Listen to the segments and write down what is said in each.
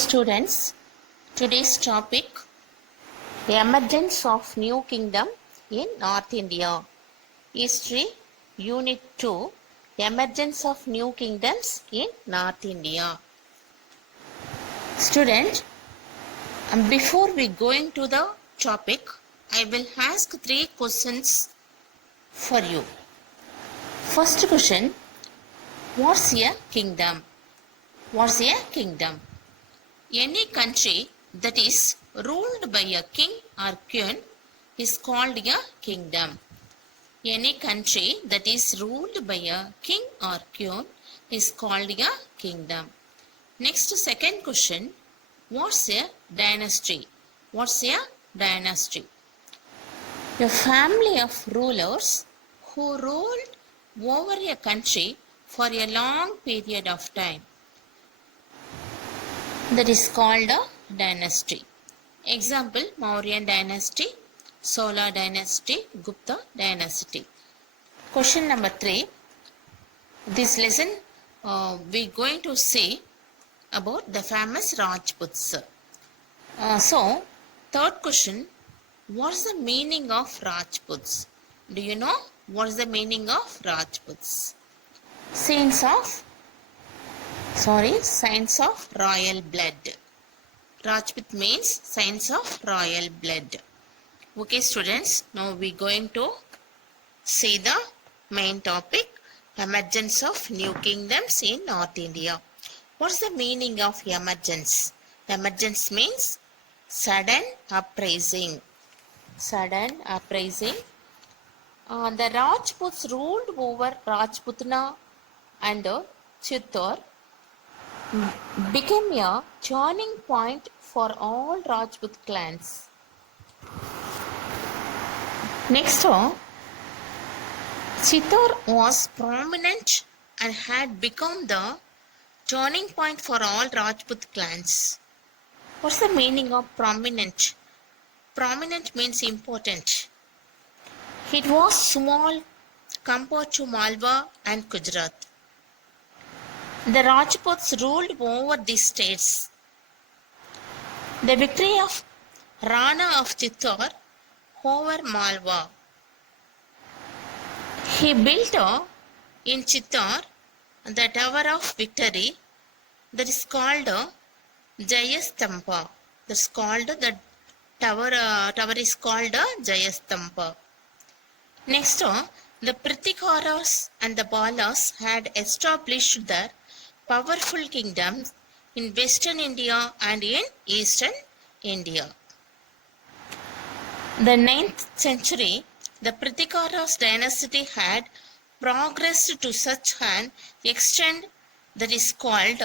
students, today's topic emergence of new kingdom in North India. History Unit 2 Emergence of new kingdoms in North India. Student, before we going to the topic, I will ask 3 questions for you. First question, what's a kingdom? What's a kingdom? Any country that is ruled by a king or queen is called a kingdom. Any country that is ruled by a king or queen is called a kingdom. Next, second question, what's a dynasty? What's a dynasty? A family of rulers who ruled over a country for a long period of time. That is called a dynasty. Example, Mauryan dynasty, Sola dynasty, Gupta dynasty. Question number 3. This lesson we going to see about the famous Rajputs. So, third question, what's the meaning of Rajputs? Do you know what's the meaning of Rajputs? Signs of royal blood. Rajput means signs of royal blood. Okay students, now we going to see the main topic, emergence of new kingdoms in North India. What's the meaning of emergence? Emergence means sudden uprising. Sudden uprising. The Rajputs ruled over Rajputana and Chittor became a turning point for all Rajput clans. Next, Chittor was prominent and had become the turning point for all Rajput clans. What's the meaning of prominent? Prominent means important. It was small compared to Malwa and Gujarat. The Rajputs ruled over these states. The victory of Rana of Chittor over Malwa. He built in Chittor the Tower of Victory that is called Jayastampa. That's called the tower is called Jayastampa. Next, the Pritikaras and the Palas had established their powerful kingdoms in Western India and in Eastern India. The 9th century, the Pritikaras dynasty had progressed to such an extent that is called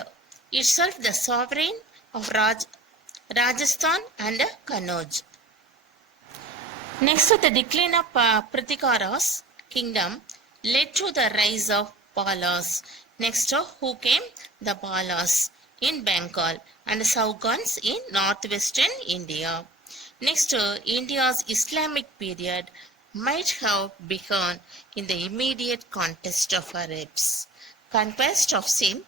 itself the sovereign of Rajasthan and Kannauj. Next, the decline of Pritikaras kingdom led to the rise of Palas. Next, who came? The Palas in Bengal and Saugans in northwestern India. Next, India's Islamic period might have begun in the immediate conquest of Arabs. Conquest of Sindh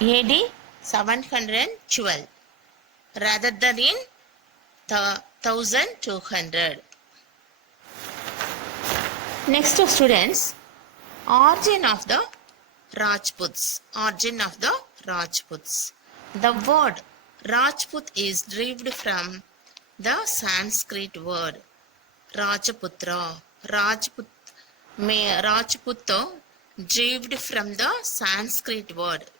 AD 712 rather than in 1200. Next, students, origin of the Rajputs. Origin of the Rajputs. The word Rajput is derived from the Sanskrit word Rajaputra. Rajput derived from the Sanskrit word.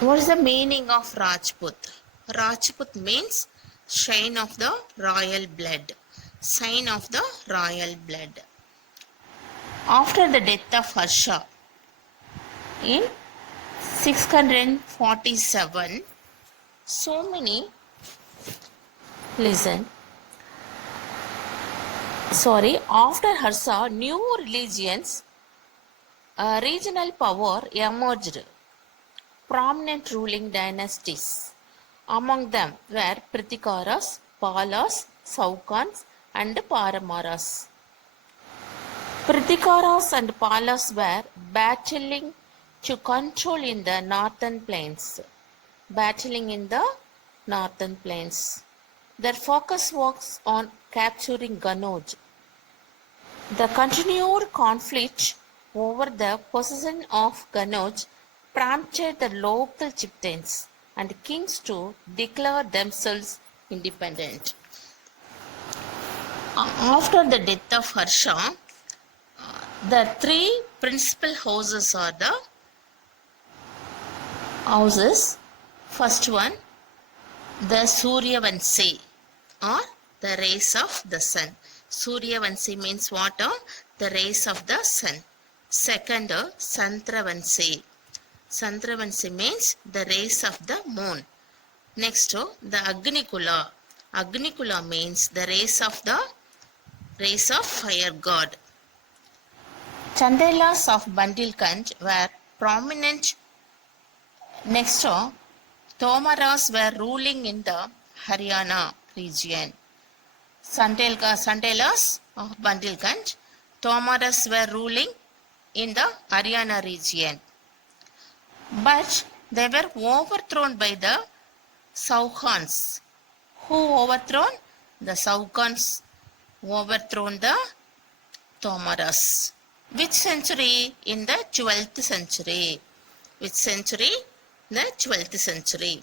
What is the meaning of Rajput? Rajput means sign of the royal blood. Sign of the royal blood. After the death of Harsha in 647, after Harsha, new regional power emerged. Prominent ruling dynasties. Among them were Pritikaras, Palas, Saukans and Paramaras. Pritikaras and Palas were battling to control in the northern plains, battling in the northern plains. Their focus was on capturing Ganoj. The continued conflict over the possession of Ganoj prompted the local chieftains and kings to declare themselves independent. After the death of Harsha, the three principal houses are the houses. First one, the Suryavanshi or the rays of the sun. Suryavanshi means what? The rays of the sun. Second, Santravanshi. Santravanshi means the rays of the moon. Next, the Agnikula. Agnikula means the rays of fire god. Chandelas of Bandilkand were prominent. Next, Tomaras were ruling in the Haryana region. Sandelas of Bandilkand, Tomaras were ruling in the Haryana region. But they were overthrown by the Saukhans. Who overthrown? The Saukhans overthrown the Tomaras. Which century? In the 12th century. Which century? The 12th century.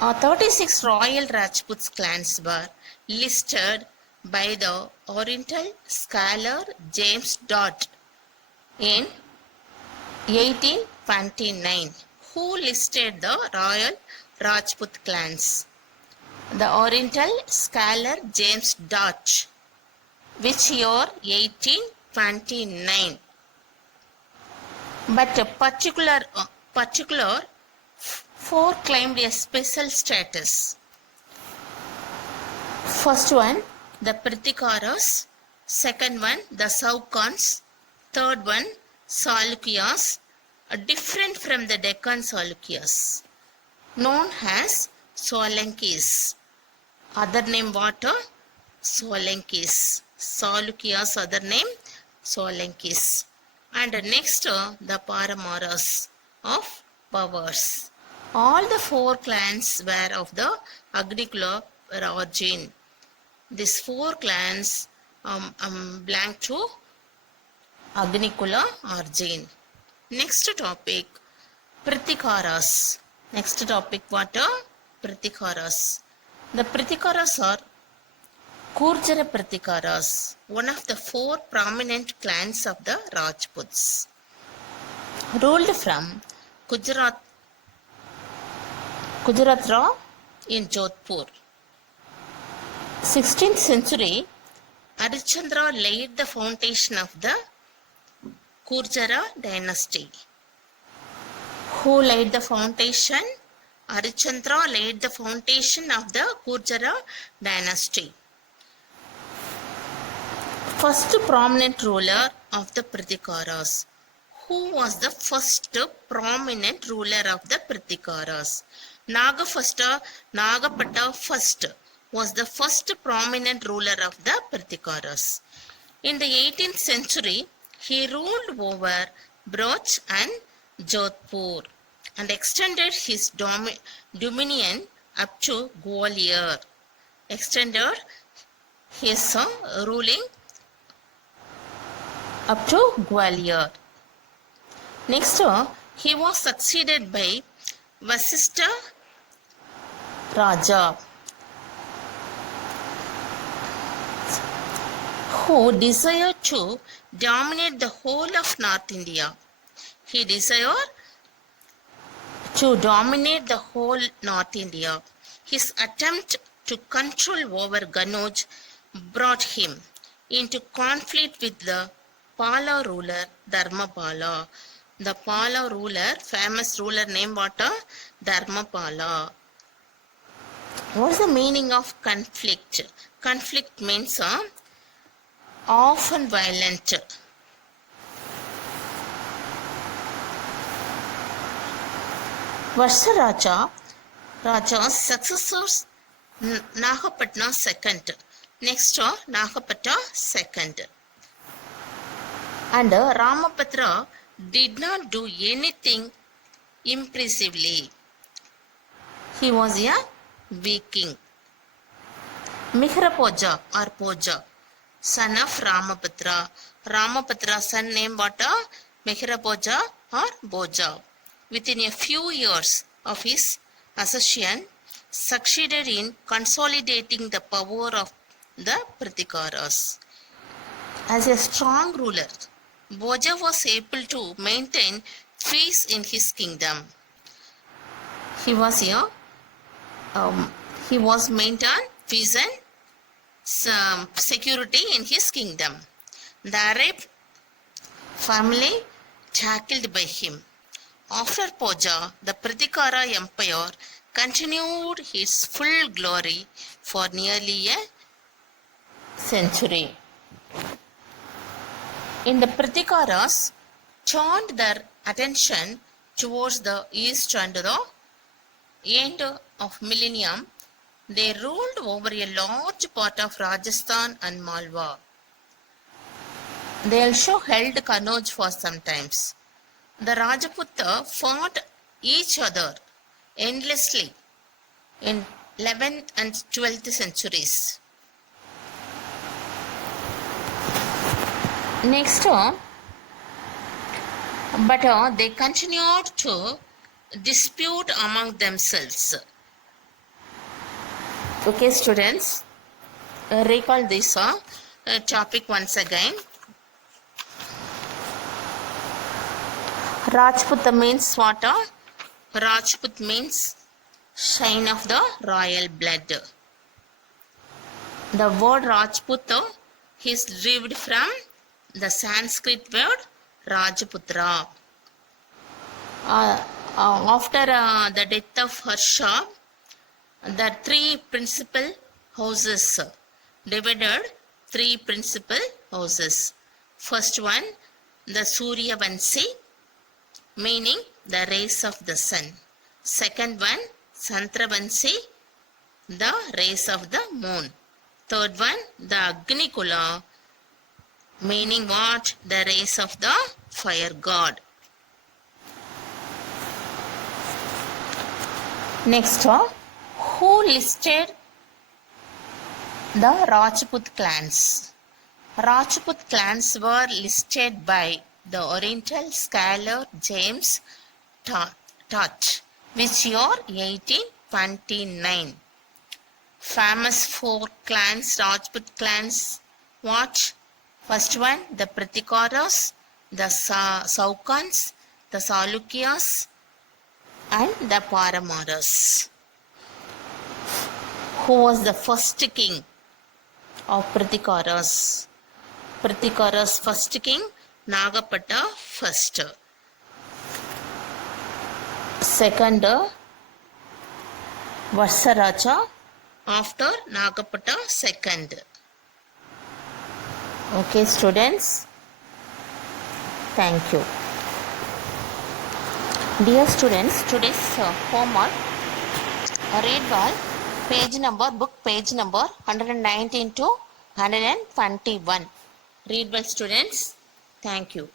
36 royal Rajputs clans were listed by the Oriental scholar James Dodd in 1829. Who listed the royal Rajput clans? The Oriental scholar James Dodd. Which year? 1829. But particular four claimed a special status. First one, the Pratikaras. Second one, the Saukhans. Third one, Salukyas, different from the Deccan Salukyas, known as Solankis. Other name what? Solankis. Salukyas other name Solankis. And next, the Paramaras of powers. All the four clans were of the Agnikula origin. These four clans belong to Agnikula origin. Next topic, Pratikaras. Next topic, what? Pratikaras. The Pratikaras are Gurjara Pratikaras, one of the four prominent clans of the Rajputs. Ruled from Gujarat in Jodhpur. 16th century, Harishchandra laid the foundation of the Gurjara dynasty. Who laid the foundation? Harishchandra laid the foundation of the Gurjara dynasty. First prominent ruler of the Pratikaras. Who was the first prominent ruler of the Pratikaras? Nagapata first was the first prominent ruler of the Pratikaras. In the 18th century, he ruled over Broch and Jodhpur and extended his dominion up to Gwalior. Extended his ruling up to Gwalior. Next, he was succeeded by Vasistha Raja, who desired to dominate the whole of North India. He desired to dominate the whole North India. His attempt to control over Ganoj brought him into conflict with the Pala ruler Dharmapala. The Pala ruler, famous ruler named what? Dharmapala. What is the meaning of conflict? Conflict means often violent. Raja's successors Nagapatna second. Next, Nagapata second. And Ramapatra did not do anything impressively. He was a weak king. Mihrapoja or Poja, son of Ramapatra. Ramapatra's son named what? Mihrapoja or Boja. Within a few years of his accession, succeeded in consolidating the power of the Pratikaras. As a strong ruler, Boja was able to maintain peace in his kingdom. He was maintained peace and security in his kingdom. The Arab family tackled by him. After Poja, the Pratikara Empire continued its full glory for nearly a century. In the Pratikaras turned their attention towards the east and the end of millennium, they ruled over a large part of Rajasthan and Malwa. They also held Kannauj for some times. The Rajputa fought each other endlessly in 11th and 12th centuries. Next, but they continued to dispute among themselves. Okay, students, recall this topic once again. Rajput means what? Rajput means shine of the royal blood. The word Rajput is derived from the Sanskrit word Rajputra. After the death of Harsha, the three principal houses divided three principal houses. First one, the Suryavanshi, meaning the rays of the sun. Second one, Santravanshi, the rays of the moon. Third one, the Agnikula, meaning what? The rays of the fire god. Next, who listed the Rajput clans? Rajput clans were listed by the Oriental scholar James Tutt, which year 1829. Famous four clans, Rajput clans, what? First one, the Pratikaras, the Saukans, the Salukyas, and the Paramaras. Who was the first king of Pratikaras? Pratikaras' first king, Nagapata first. Second, Vatsaraja after Nagapata second. Okay, students. Thank you. Dear students, today's homework, read well book page number 119 to 121. Read well, students. Thank you.